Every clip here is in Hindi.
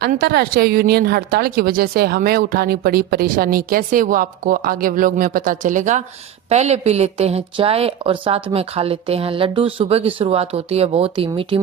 अंतर्राष्ट्रीय यूनियन हड़ताल की वजह से हमें उठानी पड़ी परेशानी कैसे, वो आपको आगे व्लॉग में पता चलेगा। पहले पी लेते हैं चाय और साथ में खा लेते हैं लड्डू। सुबह की शुरुआत होती है बहुत ही मीठी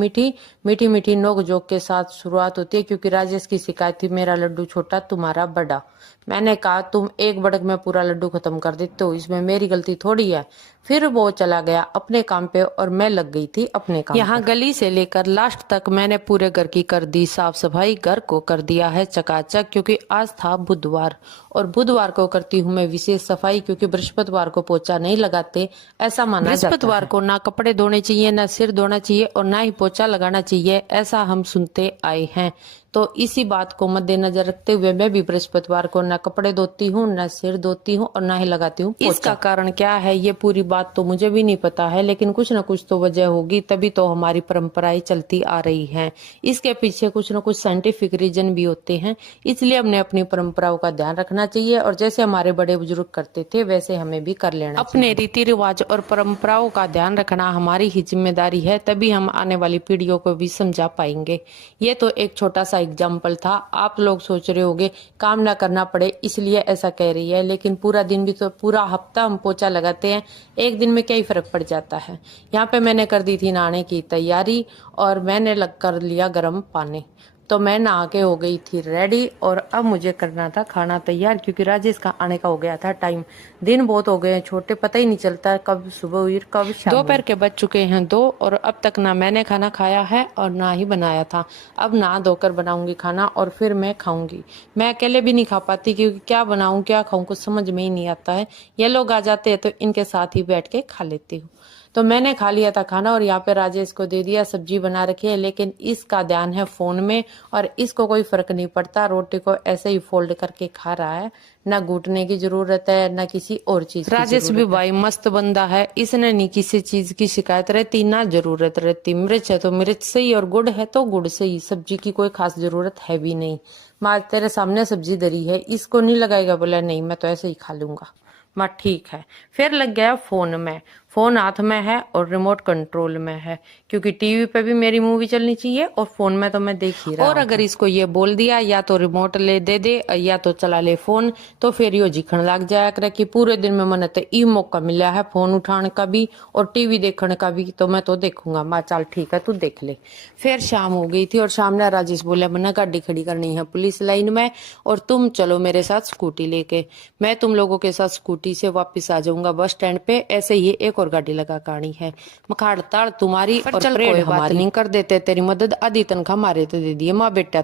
मीठी नोक जोक के साथ शुरुआत होती है, क्योंकि राजेश की शिकायत थी मेरा लड्डू छोटा तुम्हारा बड़ा। मैंने कहा तुम एक बड़क में पूरा लड्डू खत्म कर देते हो, इसमें मेरी गलती थोड़ी है। फिर वो चला गया अपने काम पे और मैं लग गई थी अपने काम। यहाँ गली से लेकर लास्ट तक मैंने पूरे घर की कर दी साफ सफाई, घर को कर दिया है चकाचक, क्योंकि आज था बुधवार और बुधवार को करती हूँ मैं विशेष सफाई, क्योंकि बृहस्पतिवार को पोछा नहीं लगाते ऐसा माना जाता है। बृहस्पतिवार को ना कपड़े धोने चाहिए, ना सिर धोना चाहिए और ना ही पोछा लगाना चाहिए, ऐसा हम सुनते आए हैं। तो इसी बात को मद्देनजर रखते हुए मैं भी बृहस्पतिवार को ना कपड़े धोती हूँ, ना सिर धोती हूँ और ना ही लगाती हूँ पोछा। इसका कारण क्या है ये पूरी बात तो मुझे भी नहीं पता है, लेकिन कुछ न कुछ तो वजह होगी, तभी तो हमारी परंपराएं चलती आ रही हैं। इसके पीछे कुछ न कुछ साइंटिफिक रीजन भी होते हैं, इसलिए हमने अपनी परंपराओं का ध्यान रखना चाहिए और जैसे हमारे बड़े बुजुर्ग करते थे वैसे हमें भी कर लेना चाहिए। अपने रीति रिवाज और परंपराओं का ध्यान रखना हमारी ही जिम्मेदारी है, तभी हम आने वाली पीढ़ियों को भी समझा पाएंगे। ये तो एक छोटा सा एग्जाम्पल था। आप लोग सोच रहे होंगे काम ना करना पड़े इसलिए ऐसा कह रही है, लेकिन पूरा दिन भी तो पूरा हफ्ता हम पोछा लगाते हैं, एक दिन में क्या ही फर्क पड़ जाता है। यहाँ पे मैंने कर दी थी नहाने की तैयारी और मैंने लग कर लिया गर्म पानी, तो मैं नहा के हो गई थी रेडी और अब मुझे करना था खाना तैयार, क्योंकि राजेश का आने का हो गया था टाइम। दिन बहुत हो गए हैं छोटे, पता ही नहीं चलता कब सुबह हुई कब शाम। दोपहर के बज चुके हैं 2 और अब तक ना मैंने खाना खाया है और ना ही बनाया था। अब नहा धोकर बनाऊंगी खाना और फिर मैं खाऊंगी। मैं अकेले भी नहीं खा पाती, क्योंकि क्या बनाऊं क्या खाऊं कुछ समझ में ही नहीं आता है। ये लोग आ जाते हैं तो इनके साथ ही बैठ के खा लेती हूँ। तो मैंने खा लिया था खाना और यहाँ पे राजेश को दे दिया, सब्जी बना रखी है, लेकिन इसका ध्यान है फोन में और इसको कोई फर्क नहीं पड़ता। रोटी को ऐसे ही फोल्ड करके खा रहा है, ना घुटने की जरूरत है ना किसी और चीज। राजेश भी भाई मस्त बंदा है, इसने नहीं किसी चीज की शिकायत रहती ना जरूरत रहती। मिर्च है तो मिर्च सही और गुड़ है तो गुड़ सही, सब्जी की कोई खास जरूरत है भी नहीं। माँ तेरे सामने सब्जी धरी है, इसको नहीं लगाएगा, बोला नहीं मैं तो ऐसे ही खा लूंगा। माँ ठीक है। फिर लग गया फोन में, फोन हाथ में है और रिमोट कंट्रोल में है, क्योंकि टीवी पे भी मेरी मूवी चलनी चाहिए और फोन में तो मैं देख ही रहा। और अगर इसको ये बोल दिया या तो रिमोट ले दे दे या तो चला ले फोन, तो फिर यो जिखण लग जाया करे कि पूरे दिन में मन तो ई मौका मिला है फोन उठाने का भी और टीवी देखने का भी, तो मैं तो देखूंगा। माँ चल ठीक है तू देख ले। फिर शाम हो गई थी और सामने राजेश बोले मैंने गाड़ी खड़ी करनी है पुलिस लाइन में और तुम चलो मेरे साथ स्कूटी लेके, मैं तुम लोगों के साथ स्कूटी से वापिस आ जाऊंगा बस स्टैंड पे। ऐसे ही एक और गाड़ी लगा कहानी है, मखाड़ ताड़ तुम्हारी और चल कोई बात नहीं कर देते तेरी मदद, आधी तनख्वाह मारे तो दे दिए। माँ बेटा